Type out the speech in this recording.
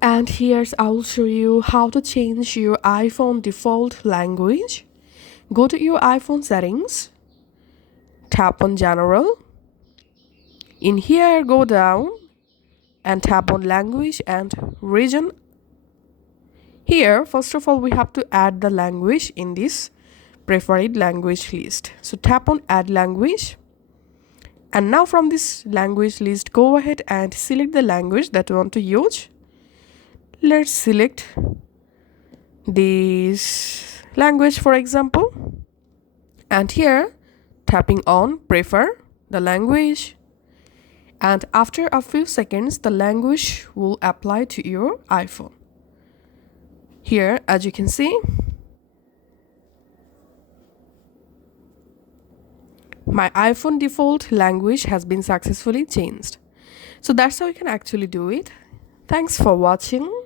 And here's I'll show you how to change your iPhone default language. Go to your iPhone settings, tap on General. In here, go down and tap on Language and Region. Here, first of all, we have to add the language in this preferred language list. So tap on Add Language. And now from this language list, go ahead and select the language that you want to use. Let's select this language, for example. And here, tapping on Prefer the language. And after a few seconds, the language will apply to your iPhone. Here, as you can see, my iPhone default language has been successfully changed. So that's how you can actually do it. Thanks for watching.